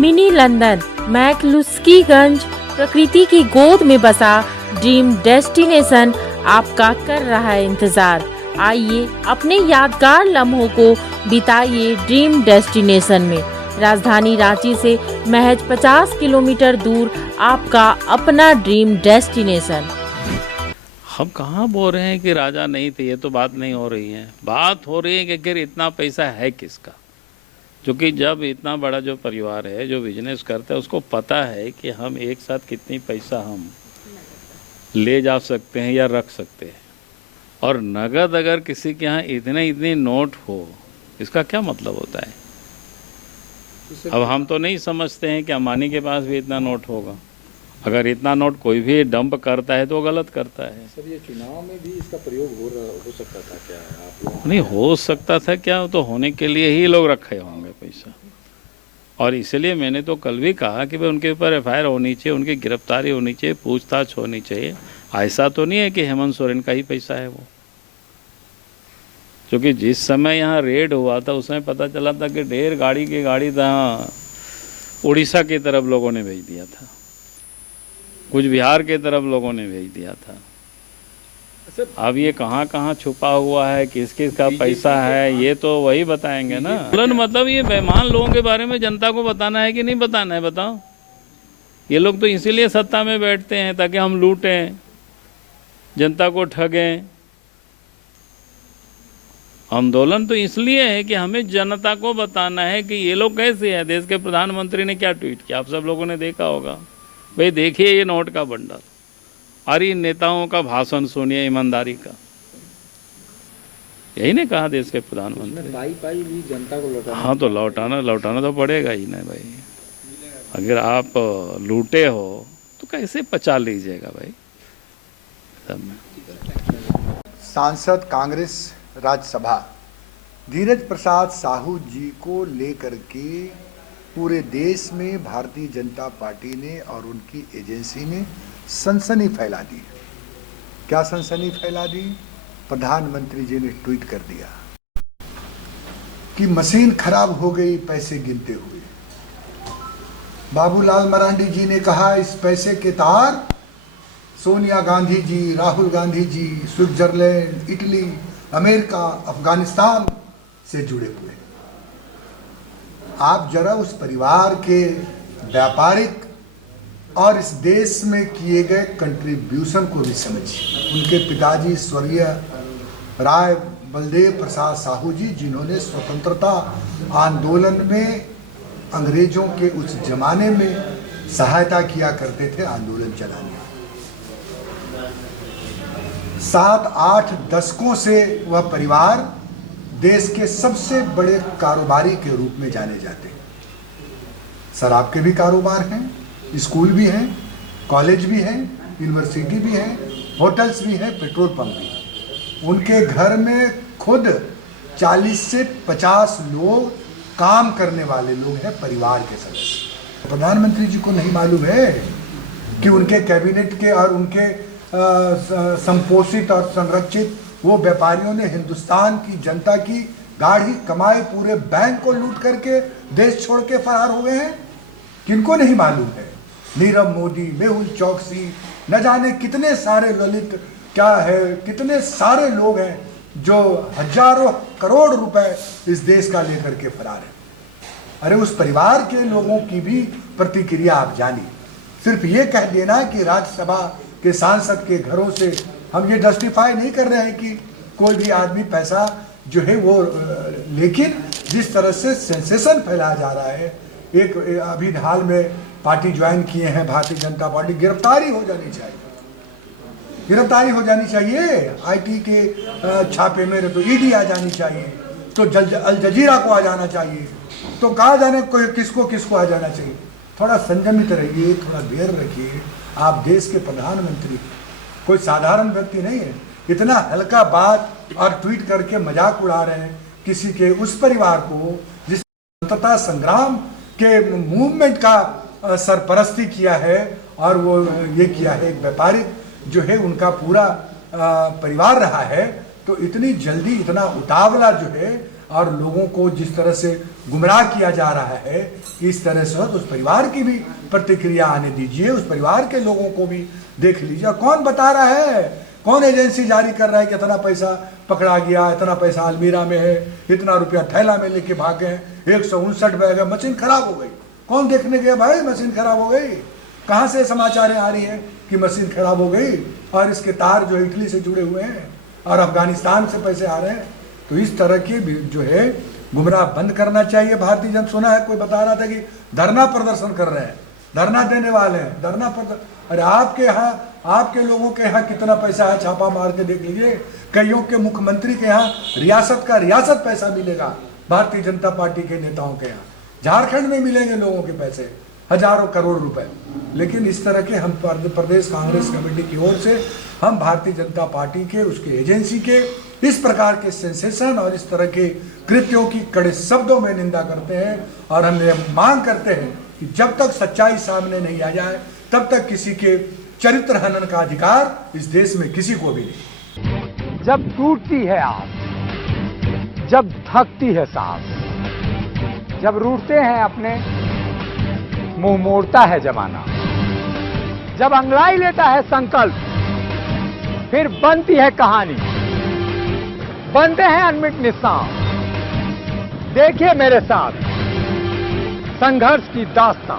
Mini London McCluskieganj प्रकृति की गोद में बसा ड्रीम डेस्टिनेशन आपका कर रहा है इंतजार। आइए अपने यादगार लम्हों को बिताइए ड्रीम डेस्टिनेशन में। राजधानी रांची से महज 50 किलोमीटर दूर आपका अपना ड्रीम डेस्टिनेशन। हम कहाँ बोल रहे हैं कि राजा नहीं थे, ये तो बात नहीं हो रही है। बात हो रही है कि आखिर इतना पैसा है किसका। क्योंकि जब इतना बड़ा जो परिवार है जो बिजनेस करता है उसको पता है कि हम एक साथ कितनी पैसा हम ले जा सकते हैं या रख सकते हैं। और नगद अगर किसी के यहाँ इतनी नोट हो, इसका क्या मतलब होता है। अब हम तो नहीं समझते हैं कि अंबानी के पास भी इतना नोट होगा। अगर इतना नोट कोई भी डंप करता है तो वो गलत करता है। सर, ये चुनाव में भी इसका प्रयोग हो सकता था क्या? आप नहीं हो सकता था क्या, तो होने के लिए ही लोग रखे होंगे पैसा। और इसलिए मैंने तो कल भी कहा कि भाई उनके ऊपर एफआईआर होनी चाहिए, उनकी गिरफ्तारी होनी चाहिए, पूछताछ होनी चाहिए। ऐसा तो नहीं है कि हेमंत सोरेन का ही पैसा है वो। क्योंकि जिस समय यहाँ रेड हुआ था उस समय पता चला था कि ढेर गाड़ी था उड़ीसा की तरफ लोगों ने भेज दिया था, कुछ बिहार के तरफ लोगों ने भेज दिया था। अब ये कहाँ कहाँ छुपा हुआ है, किस किस का पैसा है, ये तो वही बताएंगे ना। मतलब ये बेईमान लोगों के बारे में जनता को बताना है कि नहीं बताना है, बताओ। ये लोग तो इसीलिए सत्ता में बैठते हैं ताकि हम लूटें, जनता को ठगें। आंदोलन तो इसलिए है कि हमें जनता को बताना है कि ये लोग कैसे हैं। देश के प्रधानमंत्री ने क्या ट्वीट किया, आप सब लोगों ने देखा होगा। भाई देखिए ये नोट का बंडल, और इन नेताओं का भाषण सुनिए ईमानदारी का। यही ने कहा देश के प्रधानमंत्री। पाई भी जनता को लौटाना। हाँ, तो लौटाना तो पड़ेगा ही ना भाई। अगर आप लूटे हो तो कैसे पचा लीजिएगा भाई। सब में सांसद कांग्रेस राज्यसभा धीरज प्रसाद साहू जी को लेकर के पूरे देश में भारतीय जनता पार्टी ने और उनकी एजेंसी ने सनसनी फैला दी। क्या सनसनी फैला दी? प्रधानमंत्री जी ने ट्वीट कर दिया कि मशीन खराब हो गई पैसे गिनते हुए। बाबूलाल मरांडी जी ने कहा इस पैसे के तार Sonia Gandhi ji, Rahul Gandhi ji, Switzerland, Italy, America, Afghanistan से जुड़े हुए। आप जरा उस परिवार के व्यापारिक और इस देश में किए गए कंट्रीब्यूशन को भी समझिए। उनके पिताजी स्वर्गीय राय बलदेव प्रसाद साहू जी, जिन्होंने स्वतंत्रता आंदोलन में अंग्रेजों के उस जमाने में सहायता किया करते थे आंदोलन चलाने। 7-8 दशकों से वह परिवार देश के सबसे बड़े कारोबारी के रूप में जाने जाते हैं। सर, आपके भी कारोबार हैं, स्कूल भी हैं, कॉलेज भी हैं, यूनिवर्सिटी भी है, होटल्स भी हैं, पेट्रोल पंप भी है। उनके घर में खुद 40 से 50 लोग काम करने वाले लोग हैं, परिवार के सदस्य। प्रधानमंत्री जी को नहीं मालूम है कि उनके कैबिनेट के और उनके संपोषित और संरक्षित वो व्यापारियों ने हिंदुस्तान की जनता की गाढ़ी कमाई पूरे बैंक को लूट करके देश छोड़ के फरार हो गए हैं। किनको नहीं मालूम है? नीरव मोदी, मेहुल चौकसी, न जाने कितने सारे ललित क्या है, कितने सारे लोग हैं जो हजारों करोड़ रुपए इस देश का लेकर के फरार है। अरे उस परिवार के लोगों की भी प्रतिक्रिया आप जानिए। सिर्फ ये कह देना कि राज्यसभा के सांसद के घरों से हम ये जस्टिफाई नहीं कर रहे हैं कि कोई भी आदमी पैसा जो है वो, लेकिन जिस तरह से सेंसेशन फैलाया जा रहा है, एक अभी हाल में पार्टी ज्वाइन किए हैं भारतीय जनता पार्टी, गिरफ्तारी हो जानी चाहिए, गिरफ्तारी हो जानी चाहिए। आईटी के छापे में तो ईडी आ जानी चाहिए, तो अल जजीरा को आ जाना चाहिए, तो कहा जाने कोई किसको किसको आ जाना चाहिए। थोड़ा संयमित रहिए, थोड़ा धैर्य रखिए। आप देश के प्रधानमंत्री, कोई साधारण व्यक्ति नहीं है। इतना हल्का बात और ट्वीट करके मजाक उड़ा रहे हैं किसी के उस परिवार को जिस स्वतंत्रता संग्राम के मूवमेंट का सरपरस्ती किया है और वो ये किया है, एक व्यापारिक जो है उनका पूरा परिवार रहा है। तो इतनी जल्दी इतना उतावला जो है और लोगों को जिस तरह से गुमराह किया जा रहा है, इस तरह से उस परिवार की भी प्रतिक्रिया आने दीजिए, उस परिवार के लोगों को भी देख लीजिए। कौन बता रहा है, कौन एजेंसी जारी कर रहा है कि इतना पैसा पकड़ा गया, इतना पैसा अलमीरा में है, इतना रुपया थैला में लेके भाग गए, 159 बैग, मशीन खराब हो गई। कौन देखने गया भाई मशीन खराब हो गई? कहाँ से समाचार आ रही है कि मशीन खराब हो गई और इसके तार जो इटली से जुड़े हुए हैं और अफगानिस्तान से पैसे आ रहे हैं? तो इस तरह की जो है गुमराह बंद करना चाहिए। भारतीय जनता, सुना है कोई बता रहा था कि धरना प्रदर्शन कर रहे हैं, धरना देने वाले हैं, धरना प्रदर्शन। अरे आपके यहाँ, आपके लोगों के यहाँ कितना पैसा है, छापा मार के देख लीजिए। कईयों के मुख्यमंत्री के यहाँ रियासत पैसा मिलेगा भारतीय जनता पार्टी के नेताओं के यहाँ। झारखंड में मिलेंगे लोगों के पैसे, हजारों करोड़ रुपए। लेकिन इस तरह के हम प्रदेश कांग्रेस कमेटी की ओर से हम भारतीय जनता पार्टी के, उसके एजेंसी के इस प्रकार के सेंसेशन और इस तरह के कृत्यों की कड़े शब्दों में निंदा करते हैं और हम ये मांग करते हैं कि जब तक सच्चाई सामने नहीं आ जाए तब तक किसी के चरित्र हनन का अधिकार इस देश में किसी को भी नहीं। जब टूटती है आस, जब थकती है सांस, जब रूठते हैं अपने, मुंह मोड़ता है जमाना, जब अंगड़ाई लेता है संकल्प, फिर बनती है कहानी, बनते हैं अनमिट निशान। देखिए मेरे साथ संघर्ष की दास्तां।